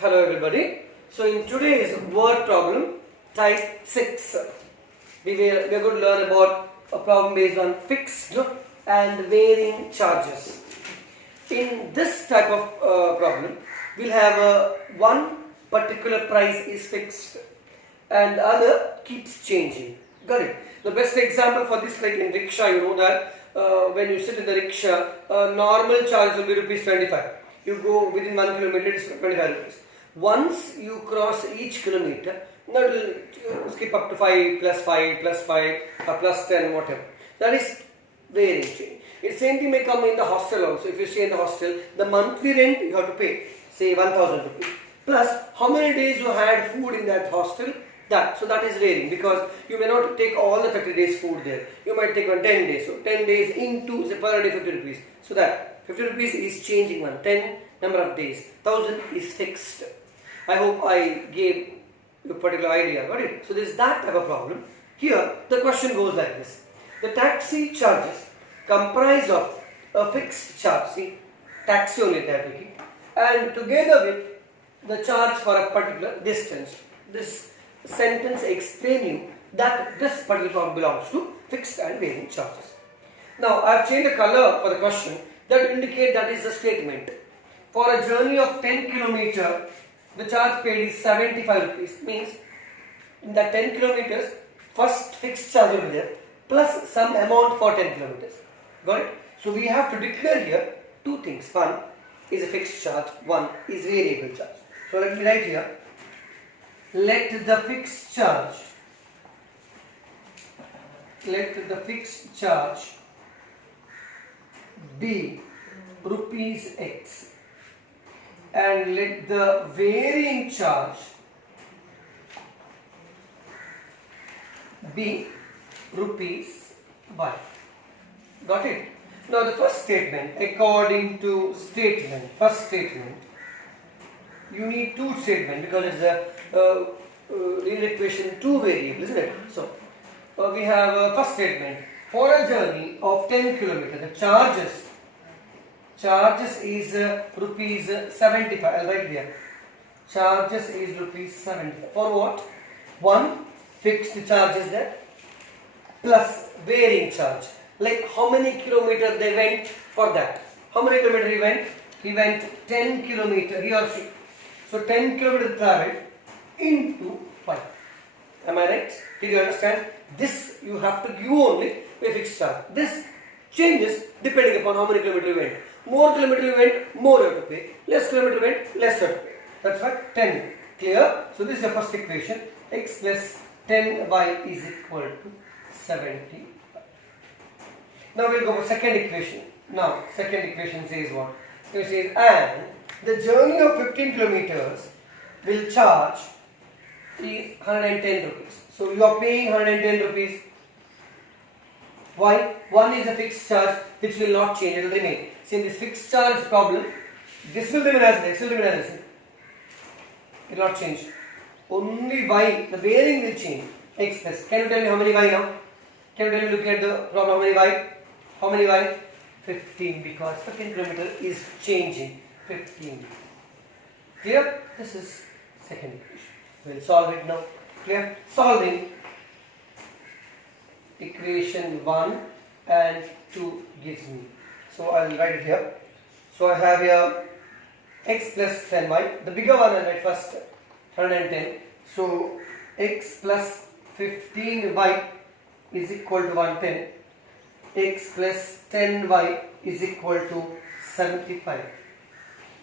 Hello everybody. So in today's word problem type 6, we are going to learn about a problem based on fixed and varying charges. In this type of problem, we'll have one particular price is fixed and the other keeps changing. Got it? The best example for this, like in rickshaw, you know that when you sit in the rickshaw, normal charge will be rupees 25. You go within 1 kilometer, it's 25 rupees. Once you cross each kilometer, that will skip up to 5 plus 5 plus 5 or plus 10, whatever. That is varying change. The same thing may come in the hostel also. If you stay in the hostel, the monthly rent you have to pay, say 1000 rupees. Plus, how many days you had food in that hostel? So that is varying because you may not take all the 30 days food there. You might take on 10 days. So 10 days into, say per day 50 rupees. So that 50 rupees is changing one. 10 number of days. 1000 is fixed. I hope I gave you a particular idea. Got it? So this is that type of problem. Here the question goes like this. The taxi charges comprise of a fixed charge. See, taxi only they are taking. And together with the charge for a particular distance. This sentence explaining that this particular problem belongs to fixed and varying charges. Now I have changed the color for the question that indicate that is the statement. For a journey of 10 kilometers, the charge paid is 75 rupees. Means in that 10 kilometers, first fixed charge will be there plus some amount for 10 kilometers. Got it? So we have to declare here two things. One is a fixed charge, one is variable charge. So let me write here. Let the fixed charge be rupees X and let the varying charge be rupees Y. Got it? Now the first statement, according to first statement, you need two statements because it's a linear equation, two variables, isn't it? So we have a first statement. For a journey of 10 kilometers, the charges is rupees 75. I'll write here. Charges is rupees 75. For what? One fixed charge is there plus varying charge. Like how many kilometers they went for that. How many kilometers he went? He went 10 kilometers, he or she. So 10 kilometers traveled into 5. Am I right? Did you understand? This you have to give only a fixed charge. This changes depending upon how many kilometers you went. More kilometers you went, more you have to pay. Less kilometers you went, less you have to pay. That's what 10. Clear? So this is the first equation. X plus 10y is equal to 70. Now we'll go for second equation. Now second equation says what? It says and the journey of 15 kilometers will charge is 110 rupees. So you are paying 110 rupees. Why? One is a fixed charge which will not change, it will remain. See, in this fixed charge problem, this will remain as X will remain as X. It will not change. Only Y, the varying will change. X plus. Can you tell me how many Y now? Can you tell me, looking at the problem, how many Y? How many Y? 15, because 15 kilometer is changing. 15. Clear? This is second equation. We'll solve it now. Clear? Solving equation 1 and 2 gives me. So I'll write it here. So I have here X plus 10y. The bigger one I'll write first, 110. So X plus 15y is equal to 110. X plus 10y is equal to 75.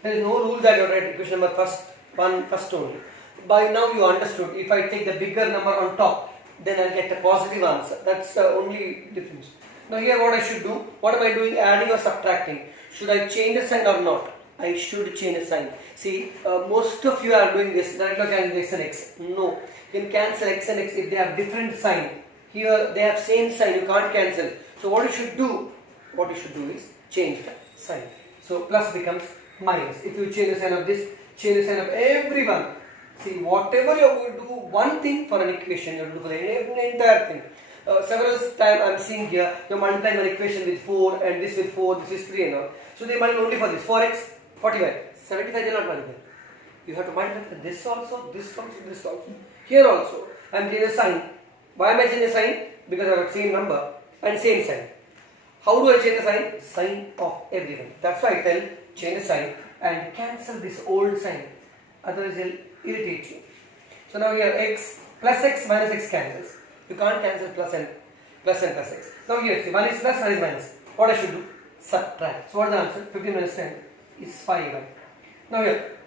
There is no rule that you write equation number first only. By now you understood. If I take the bigger number on top, then I'll get a positive answer. That's the only difference. Now here what I should do, what am I doing? Adding or subtracting? Should I change the sign or not? I should change the sign. See, most of you are doing this. Right now cancel x and x. No, you can cancel x and x if they have different sign. Here they have same sign. You can't cancel. So what you should do is change the sign. So plus becomes minus. If you change the sign of this, change the sign of everyone. See, whatever you are going to do, one thing for an equation, you have to do for the entire thing. Several times I am seeing here, you are multiplying an equation with 4 and this with 4, this is 3 and all. So they multiply only for this. 4x, 45. 75 they are not multiplying. You have to multiply this also, this also, this also. Here also, I am changing the sign. Why am I changing the sign? Because I have the same number and same sign. How do I change the sign? Sign of everyone. That's why I tell change the sign and cancel this old sign. Otherwise, it will irritate you. So now here x plus x minus x cancels. You can't cancel plus and plus x. Now here, see, 1 is plus, 1 is minus. What I should do? Subtract. So what is the answer? 15 minus 10 is 5. Now here,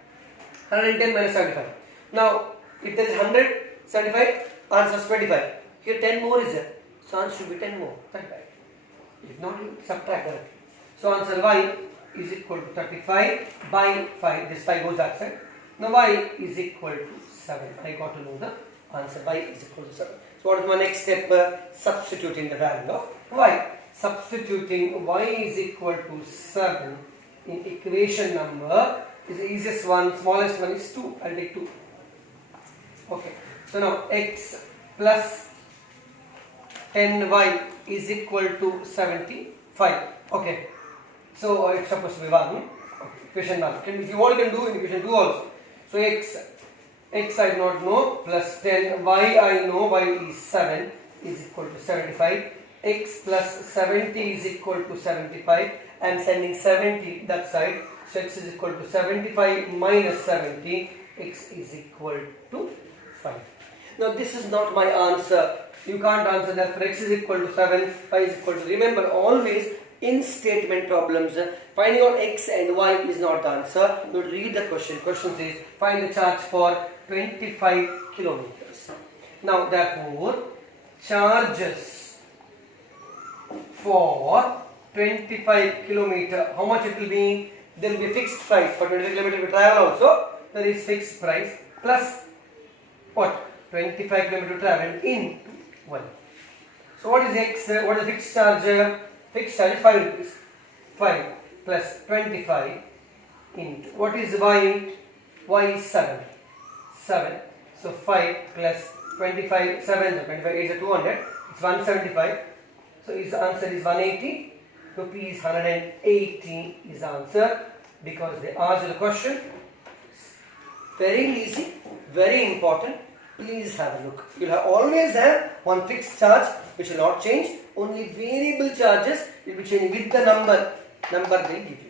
110 minus 75. Now, if there is 175, answer is 25. Here 10 more is there. So answer should be 10 more. 35. If not, you subtract correctly. So answer y is equal to 35 by 5. This 5 goes that side. Now y is equal to 7. I got to know the answer. Y is equal to 7. So what is my next step? Substituting the value of y. Substituting y is equal to 7 in equation number is the easiest one. Smallest one is 2. I'll take 2. Okay. So now x plus 10y is equal to 75. Okay. So it's supposed to be 1. Okay. Equation 1. If you want, you can do in equation 2 also. So x I do not know, plus 10, y I know, y is 7 is equal to 75. X plus 70 is equal to 75. I am sending 70 that side. So x is equal to 75 minus 70. X is equal to 5. Now this is not my answer. You can't answer that. For x is equal to 7, y is equal to. Remember, always in statement problems, finding out x and y is not the answer. You read the question. Question says find the charge for 25 kilometers. Now therefore, charges for 25 kilometer, how much it will be? There will be fixed price. For 25 kilometer we travel also, there is fixed price plus what? 25 kilometer travel into 1. So what is x? What is fixed charge? Fixed charge is 5 rupees. 5 plus 25 into, what is y? Y is 7. 7. So 5 plus 25, 7, 25 is 200. It's 175. So his answer is 180. Rupees 180 is the answer because they asked the question. Very easy, very important. Please have a look. You'll always have one fixed charge which will not change. Only variable charges will be changing with the number they give you.